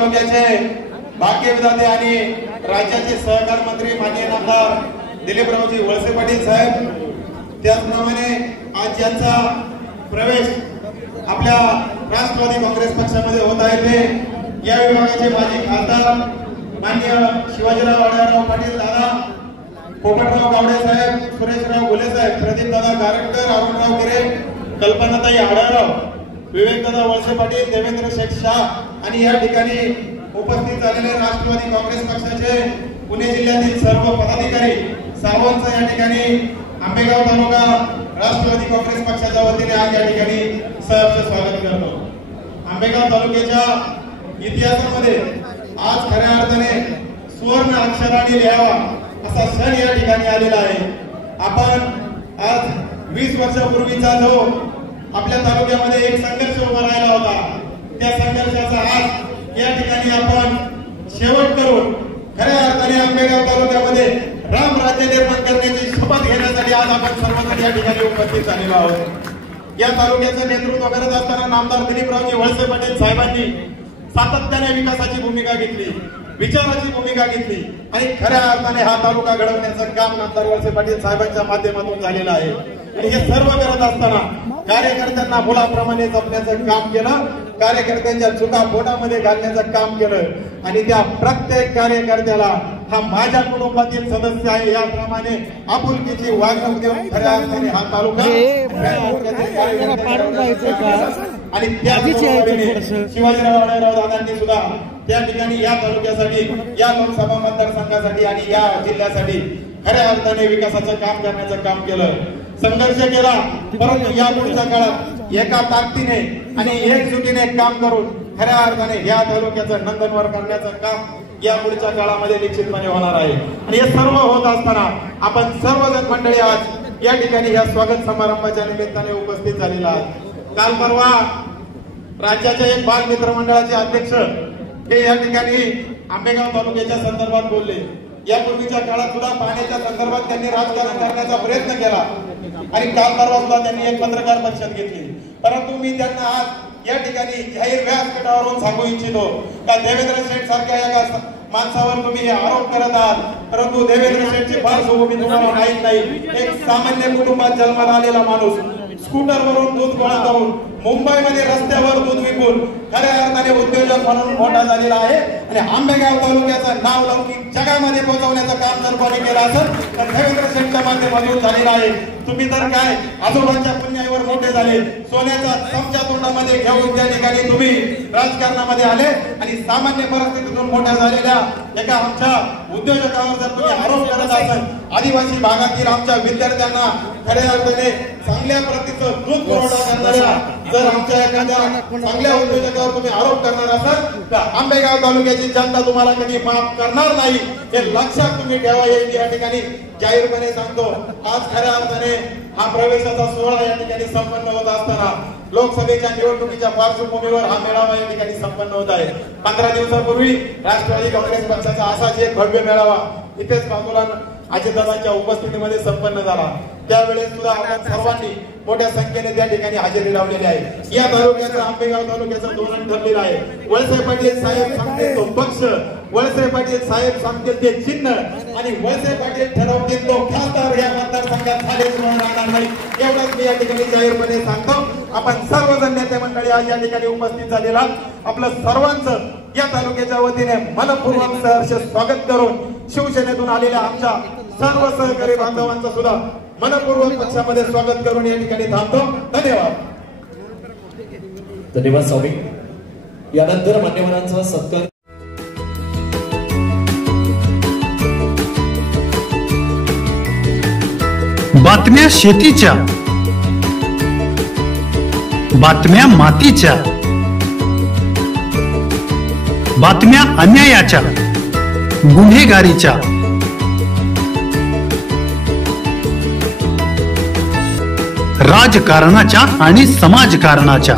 तालुक्याचे भाग्यविधाते आणि राज्याचे सहकार मंत्री माननीय आमदार दिलीपरावजी वळसे पाटील साहेब, त्याचप्रमाणे आज ज्यांचा प्रवेश आपल्या राष्ट्रवादी काँग्रेस पक्षामध्ये होत आहे ते या विभागाचे माजी खासदार माननीय शिवाजीराव आढळराव पाटील दादा, पोपटराव गावडे साहेब, सुरेशराव घुले साहेब, प्रदीप दादा गारटकर, अरुणराव गिरे, कल्पनाताई आढळराव, विवेक दादा वळसे पाटील, देवेंद्र शेठ शाह आणि या ठिकाणी उपस्थित झालेले राष्ट्रवादी काँग्रेस पक्षाचे पुणे जिल्ह्यातील सर्व पदाधिकारी सर्वांचं या ठिकाणी आंबेगाव तालुका राष्ट्रवादी काँग्रेस पक्षाच्या वतीने आज या ठिकाणी सहर्ष स्वागत करतो। आंबेगाव तालुक्याच्या इतिहासामध्ये आज खऱ्या अर्थाने सुवर्ण अक्षराने लिहावा असा क्षण या ठिकाणी आलेला आहे। आपण आज 20 वर्षापूर्वीचा जो आपल्या तालुक्यामध्ये एक संघर्ष उभा राहिला होता, त्या संघर्षाचा आज या ठिकाणी आपण शेवट करून खऱ्या अर्थाने आंबेगाव तालुक्यामध्ये राम राज्य निर्माण करण्याची शपथ घेण्यासाठी आज आपण सर्वजण या ठिकाणी उपस्थित झालेलो आहोत। या तालुक्याचं नेतृत्व करत असताना नामदार दिलीपरावजी वळसे पाटील साहेबांनी सातत्याने विकासाची भूमिका घेतली, विचाराची भूमिका घेतली आणि खऱ्या अर्थाने हा तालुका घडवण्याचं काम नामदार वळसे पाटील साहेबांच्या माध्यमातून झालेलं आहे। आणि हे सर्व करत असताना कार्यकर्त्यांना मुलाप्रमाणे जपण्याचं काम केलं, कार्यकर्त्यांच्या चुका बोटामध्ये घालण्याचं काम केलं आणि त्या प्रत्येक कार्यकर्त्याला हा माझ्या कुटुंबातील सदस्य आहे याप्रमाणे आपुलकीची वागणूक देऊन खऱ्या अर्थाने हा तालुका आणि त्या शिवाजीराव आढळराव दादांनी सुद्धा त्या ठिकाणी या तालुक्यासाठी, या लोकसभा मतदारसंघासाठी आणि या जिल्ह्यासाठी खऱ्या अर्थाने विकासाचं काम करण्याचं काम केलं, संघर्ष केला। परंतु या पुढच्या काळात एका ताकदीने आणि एकजुटीने काम करून खऱ्या अर्थाने या तालुक्याचं नंदनवर करण्याचं काम या पुढच्या काळामध्ये निश्चितपणे होणार आहे। आणि हे सर्व होत असताना आपण सर्वजण मंडळी आज या ठिकाणी या स्वागत समारंभाच्या निमित्ताने उपस्थित झालेला आहात। काल परवा राज्याच्या एक बाल मित्र मंडळाचे अध्यक्ष हे या ठिकाणी आंबेगाव तालुक्याच्या संदर्भात बोलले। यापूर्वीच्या काळात सुद्धा पाण्याच्या संदर्भात त्यांनी राजकारण करण्याचा प्रयत्न केला आणि काल परवा सुद्धा त्यांनी एक पत्रकार परिषद घेतली। परंतु मी त्यांना आज या ठिकाणी जाहीर व्यासपीठावरून सांगू इच्छितो का देवेंद्र शेठ सारख्या एका माणसावर तुम्ही हे आरोप करत आहात, परंतु देवेंद्र शेठची पार्श्वभूमी तुम्हाला माहित नाही। एक सामान्य कुटुंबात जन्माला आलेला माणूस स्कूटरवरून दूध गोळा करून मुंबईमध्ये रस्त्यावर दूध विकून खऱ्या अर्थाने उद्योजक म्हणून मोठा झालेला आहे आणि आंबेगाव तालुक्याचं नाव लौकिक जगामध्ये पोहोचवण्याचं काम जर कोणी केलं असेल तर देवेंद्र शेठच्या माध्यमातून झालेलं आहे। तुम्ही तर काय आजोबांच्या पुण्यावर मोठे झाले, सोन्याचा चमचा तोंडामध्ये घेऊन त्या ठिकाणी तुम्ही राजकारणामध्ये आले आणि सामान्य परिस्थितीतून मोठ्या झालेल्या एका आमच्या उद्योजकावर जर तुम्ही आरोप करत असाल, आदिवासी भागातील आमच्या विद्यार्थ्यांना खऱ्या अर्थाने चांगल्या प्रतीचं दूध पुरवठा करणाऱ्या जर आमच्या एखाद्या चांगल्या उद्योजकावर तुम्ही आरोप करणार असाल तर आंबेगाव तालुक्याची जनता तुम्हाला कधी माफ करणार नाही, हे लक्षात तुम्ही ठेवा। या ठिकाणी जाहीरपणे सांगतो, आज खऱ्या अर्थाने हा प्रवेशाचा सोहळा या ठिकाणी संपन्न होत असताना लोकसभेच्या निवडणुकीच्या पार्श्वभूमीवर हा मेळावा या ठिकाणी संपन्न होत आहे। 15 दिवसापूर्वी राष्ट्रवादी काँग्रेस पक्षाचा असाच एक भव्य मेळावा इथेच बाजूला अजितदादांच्या उपस्थितीमध्ये संपन्न झाला। त्यावेळेस सुद्धा आपण सर्वांनी मोठ्या संख्येने त्या ठिकाणी हजेरी लावलेली आहे। या तालुक्याचं आंबेगाव तालुक्याचं धोरण ठरलेलं आहे। वळसे पाटील साहेब सांगतील तो पक्ष, वळसे पाटील साहेब सांगतील ते चिन्ह आणि वळसे पाटील ठरवतील तो खासदार या मतदारसंघात झालेच राहणार नाही, एवढंच मी या ठिकाणी जाहीरपणे सांगतो। आपण सर्वजण नेते मंडळी आज या ठिकाणी उपस्थित झालेला आपलं सर्वांचं या तालुक्याच्या वतीने मनपूर्वक सहर्ष स्वागत करून शिवसेनेतून आलेल्या आमच्या सर्व सहकारी बांधवांचं सुद्धा मनपूर्वक पक्षामध्ये स्वागत करून या ठिकाणी थांबतो। धन्यवाद। धन्यवाद स्वामी। यानंतर मान्यवरांचा सत्कार। बातम्या शेतीच्या, बातम्या मातीच्या, बातम्या अन्यायाच्या, गुन्हेगारीच्या, राजकारणाच्या आणि समाजकारणाच्या,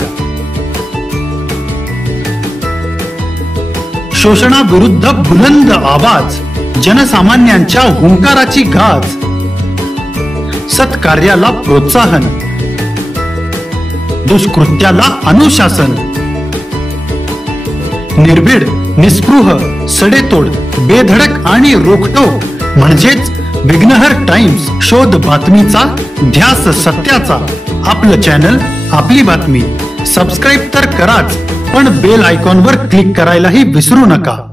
शोषणाविरुद्ध बुलंद आवाज, जनसामान्यांच्या हुंकाराची गाज, सत्कार्याला प्रोत्साहन, दुष्कृत्याला अनुशासन, निर्भीड निस्पृह, सडेतोड, बेधडक आणि रोखटोक म्हणजेच विघ्नहर टाइम्स. शोध बातमीचा, ध्यास सत्याचा. आपलं चॅनल, आपली बातमी. सबस्क्राईब तर कराच, पण बेल आयकॉनवर क्लिक करायलाही विसरू नका.